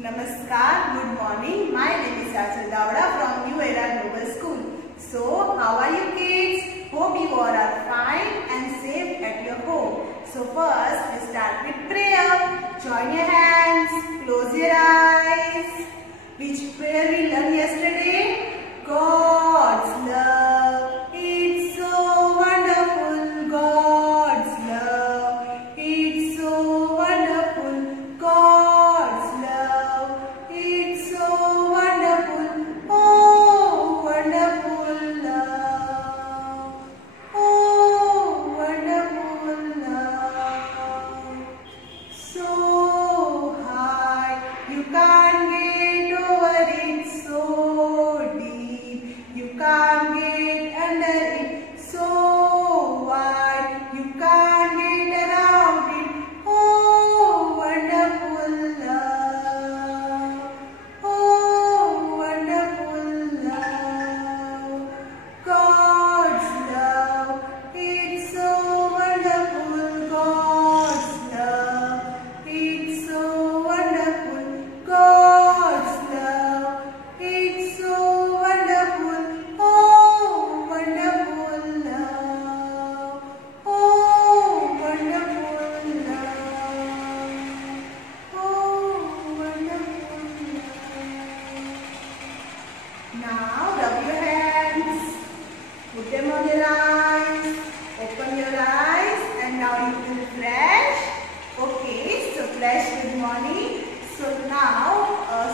Namaskar, good morning. My name is Sachal Davda from New Era Global School. So, how are you kids? Hope you all are fine and safe at your home. So, first we start with prayer. Join your hands, close your eyes. Which prayer we learned yesterday? God's love. It's so wonderful. God's love. It's so wonderful. God's love. It's so wonderful. Oh, wonderful love. Oh, wonderful love. So high, you can't get over it. So deep, you can't get under it. So wide, you can't get around it. Oh, wonderful love. Oh, wonderful love. God's love. It's so wonderful. God's love. It's so wonderful. God's love. It's so wonderful. Oh, wonderful love. Oh, wonderful love. Oh, wonderful love. Now rub your hands. Put them on your eyes. Open your eyes and now you feel fresh. Okay, so fresh, good morning. So now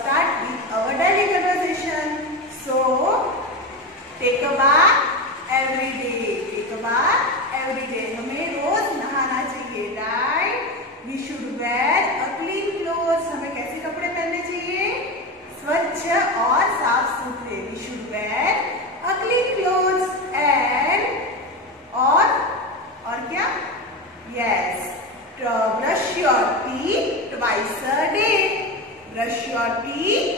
start with our daily conversation. So take a bath every day. Take a bath every day. हमें रोज नहाना चाहिए, right? We should wear a clean clothes. हमें कैसे कपड़े पहनने चाहिए? स्वच्छ और साफ सुथरे. We should wear a clean clothes and और क्या? Yes. Brush your teeth twice a day. Brush your teeth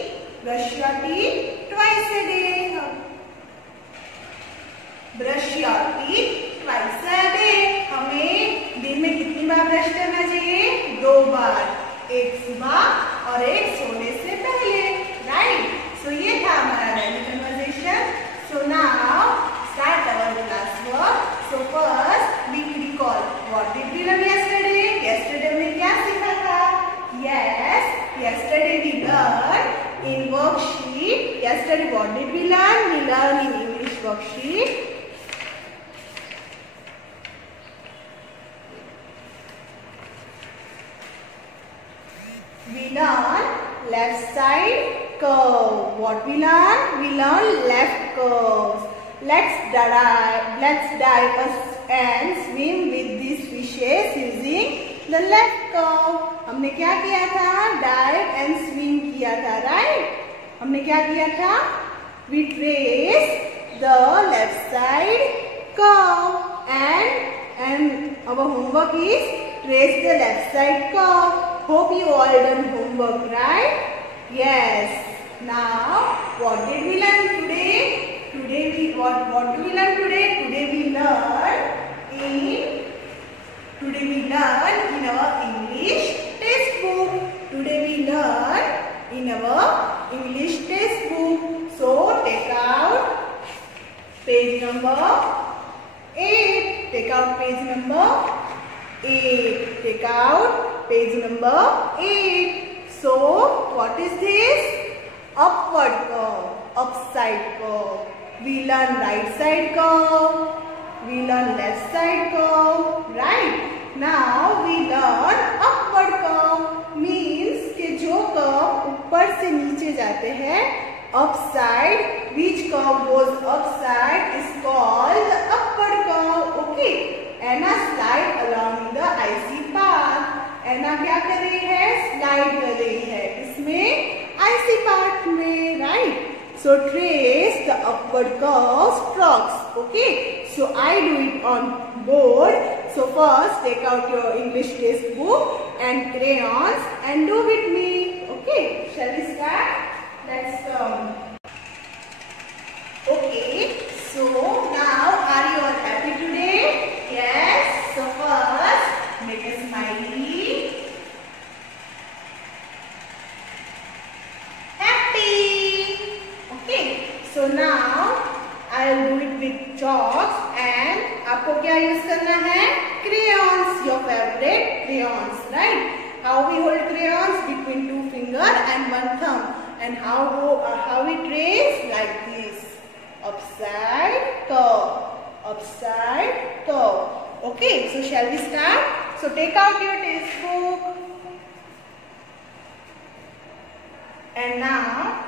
twice a day. Brush your teeth twice a day. हमें दिन में कितनी बार ब्रश करना चाहिए? 2 बार. एक सुबह और एक सोने से पहले. राइट? सो ये था हमारा daily conversation. So now start our class work. So first we recall what did we learn yesterday? Yesterday हमने क्या सीखा था? Yes, yesterday we learned in worksheet. Yesterday what did we learn? We learned in English worksheet. We learned left side curve. What we learned? We learned left curves. Let's dive and swim with these fishes using the left curve. हमने क्या किया था? Dive and swim किया था, right? हमने क्या किया था? We trace the left side curve and our homework is trace the left side curve. Hope you all done homework, right? Yes. Now, what did we learn today? What do we learn today? Today we learn in our English textbook. Today we learn in our English textbook. So take out page number 8. Take out page number 8. Take out page number 8. So what is this? Upward curve, upside curve. We learn right side curve. We learn left side curve. Right? Now we learn upward curve. Means कि जो curve ऊपर से नीचे जाते हैं, upside. Which curve goes upside is called the upward curve. Okay? Anna slide along the icy path. Anna क्या कर रही है? Slide कर रही है. इसमें icy path में, right? So trace the upward curve strokes. Okay? So I do it on board. So first take out your English textbook and crayons and do with me. Okay? Shall we start? Let's Okay. So now are you all happy today? Yes. So first make a smiley. So now I'll do it with chalks and आपको क्या use करना है? Crayons, your favorite crayons, right? How we hold crayons between two fingers and one thumb, and how we trace like this, upside curve, upside curve. Okay, so shall we start? So take out your textbook and now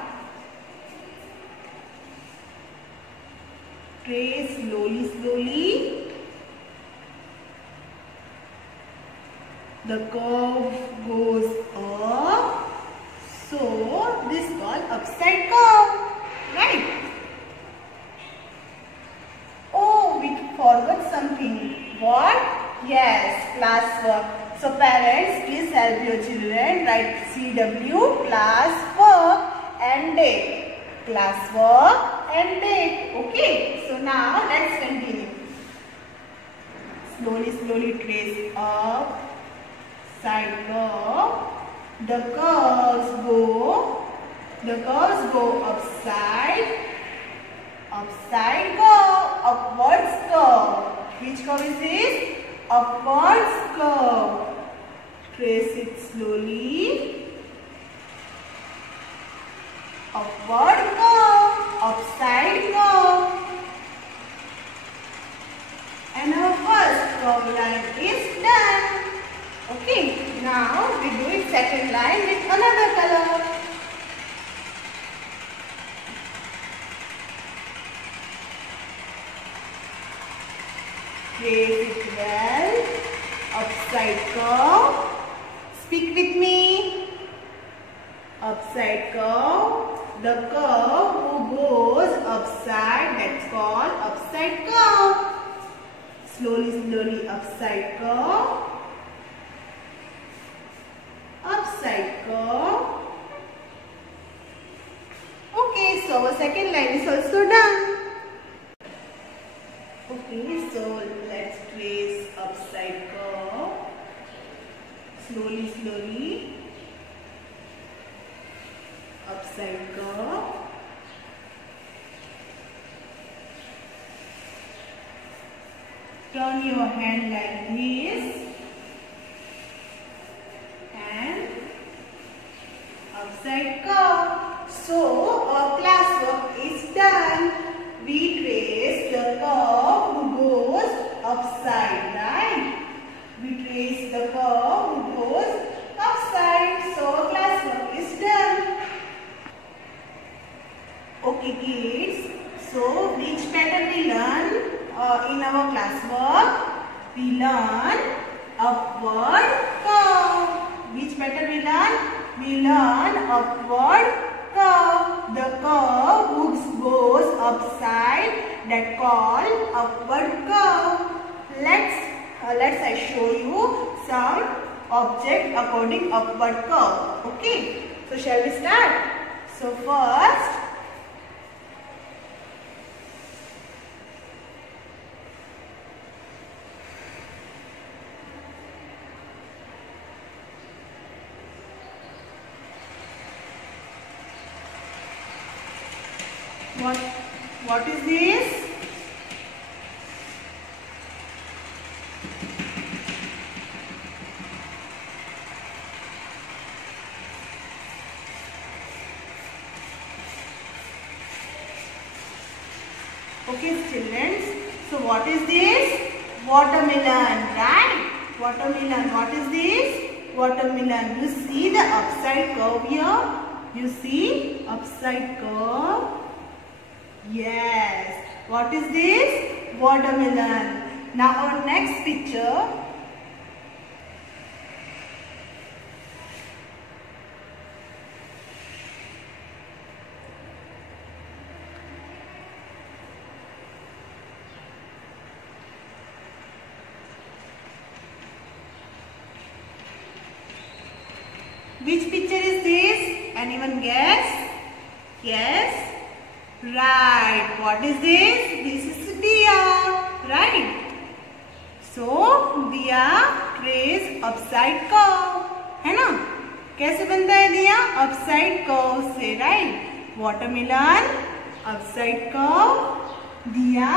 trace slowly. The curve goes up, so this is called upside curve, right? Oh, we forgot something. What? Yes, classwork. So parents, please help your children write CW, classwork and date. Classwork and date. Okay, so now let's continue. Slowly trace up. Side curve, the curves go upside curve, upwards curve. Which curve is this? Upwards curve. Trace it slowly. Upward curve, upside curve. And our first curve line is done. Okay, now we do it second line with another color. Trace it well. Upside curve. Speak with me. Upside curve. The curve who goes upside, that's called upside curve. Slowly upside curve. Upside curve. Okay, so our second line is also done. Okay, so let's trace upside curve. Slowly. Upside curve. Turn your hand like this. Upside curve. So our classwork is done. We trace the curve who goes upside, right? We trace the curve who goes upside. So our classwork is done. Okay kids. So which pattern we learn in our classwork? We learn upward curve. Which pattern we learn? We learn upward curve. The curve which goes upside, that called upward curve. Let's I show you some object according upward curve. Okay. So shall we start? So first, what is this? Okay children, so what is this? Watermelon, right? Watermelon. What is this? Watermelon. You see the upside curve here? You see upside curve? Yes. What is this? Watermelon. Now our next picture. Which picture is this? Anyone guess? Yes? Right. What is this? This is diya. Right? So, diya trace upside curve. है ना? कैसे बनता है दिया? Upside curve से. Right? Watermelon, upside curve. Diya,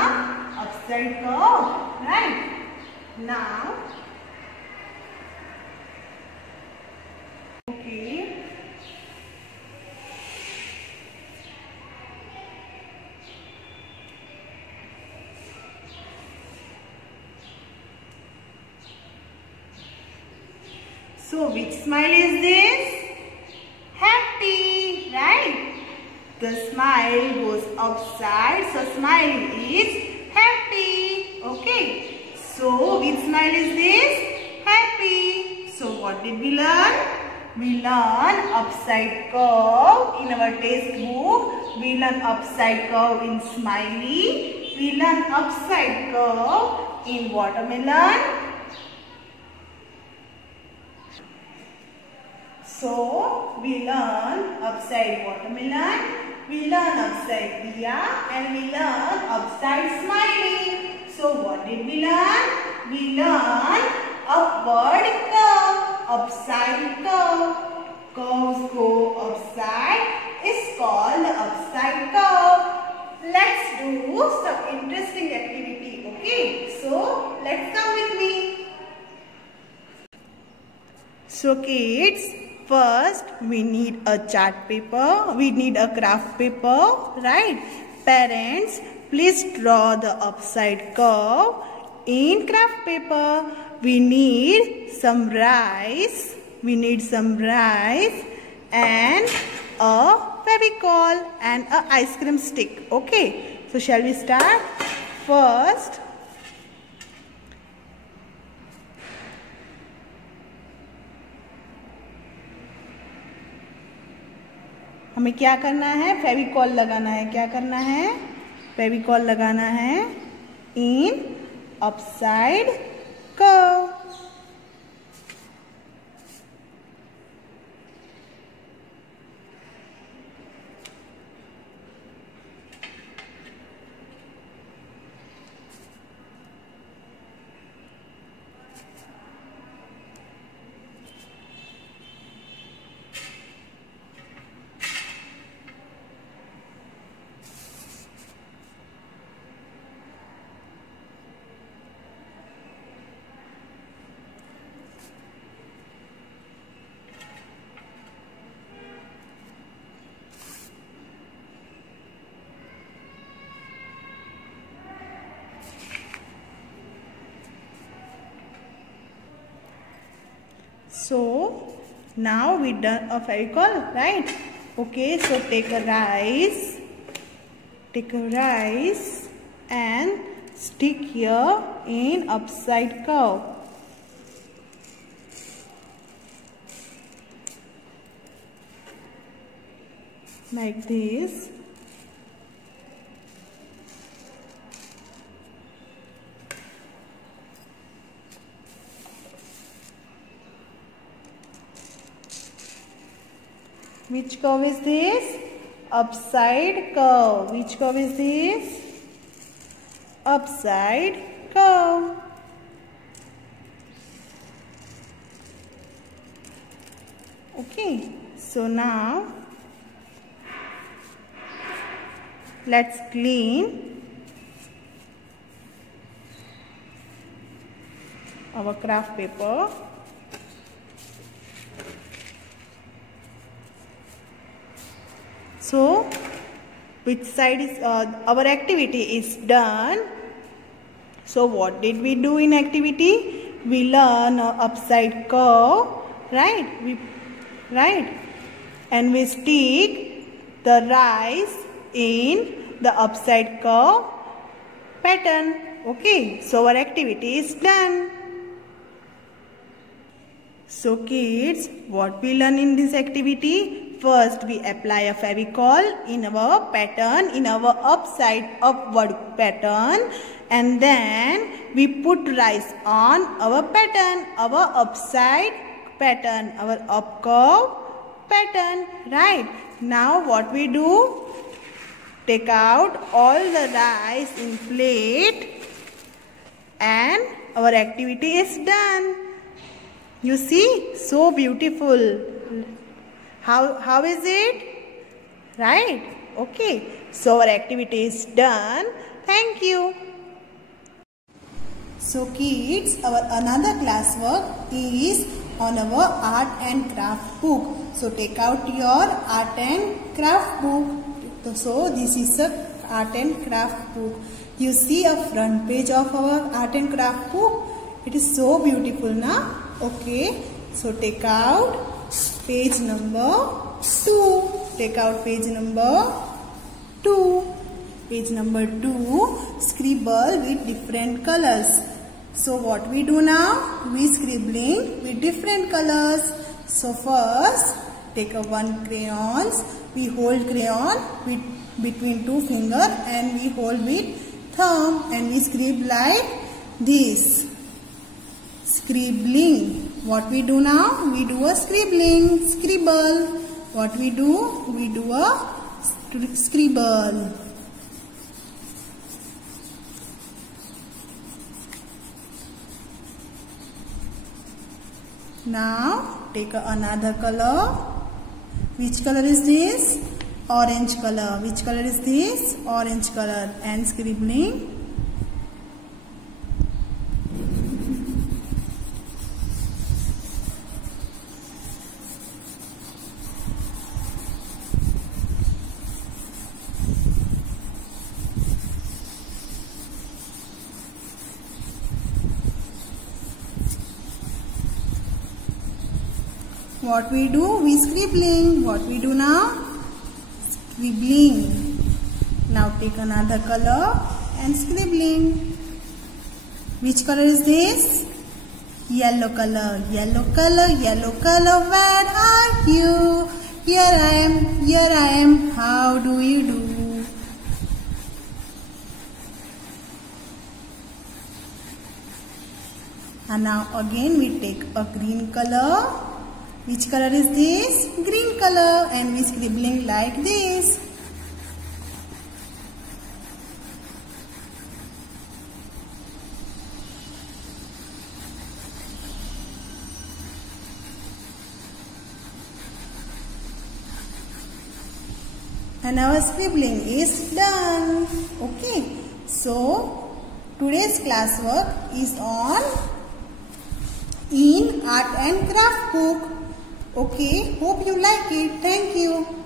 upside curve. Right. Now, okay. So, which smile is this? Happy, right? The smile goes upside, so smile is happy. Okay. So, which smile is this? Happy. So, what did we learn? We learn upside curve in our textbook. We learn upside curve in smiley. We learn upside curve in watermelon. So, we learn upside watermelon, we learn upside diya, and we learn upside smiley. So, what did we learn? We learn upward curve, upside curve. Curves go upside is called upside curve. Let's do some interesting activity, okay? So, let's come with me. So, kids, first, we need a chart paper, we need a craft paper, right? Parents, please draw the upside curve in craft paper. We need some rice, and a Fevicol and a ice cream stick, okay? So, shall we start? First, हमें क्या करना है? फेविकॉल लगाना है. क्या करना है? फेविकॉल लगाना है in upside curve. So, now we done a Fevicol, right? Okay, so take a rice and stick here in upside curve. Like this. Which curve is this? Upside curve. Which curve is this? Upside curve. Okay. So now let's clean our craft paper. So, which side is our activity is done. So, what did we do in activity? We learn upside curve, right? And we stick the rice in the upside curve pattern. Okay, so our activity is done. So, kids, what we learn in this activity? First, we apply a Fevicol in our pattern, in our upward pattern, and then we put rice on our pattern, our upside pattern, our up curve pattern, right? Now, what we do? Take out all the rice in plate, and our activity is done. You see, so beautiful. How is it? Right? Okay, so our activity is done. Thank you. So kids, our another class work is on our art and craft book. So take out your art and craft book. So this is a art and craft book. You see a front page of our art and craft book. It is so beautiful, na? Okay. So take out page number 2. Take out page number 2. Page number 2. Scribble with different colors. So what we do now? We scribbling with different colors. So first take a one crayons. We hold crayon with between two finger and we hold with thumb and we scribble like this. Scribbling. What we do now? We do a scribbling. Scribble. What we do? We do a scribble. Now take another color. Which color is this? Orange color. Which color is this? Orange color. And scribbling. What we do? We scribbling. What we do now? Scribbling. Now take another color and scribbling. Which color is this? Yellow color. Yellow color. Yellow color. Where are you? Here I am. Here I am. How do you do? And now again we take a green color. Which color is this? Green color. And we scribbling like this. And our scribbling is done. Okay. So today's class work is on in art and craft book. Okay, hope you like it. Thank you.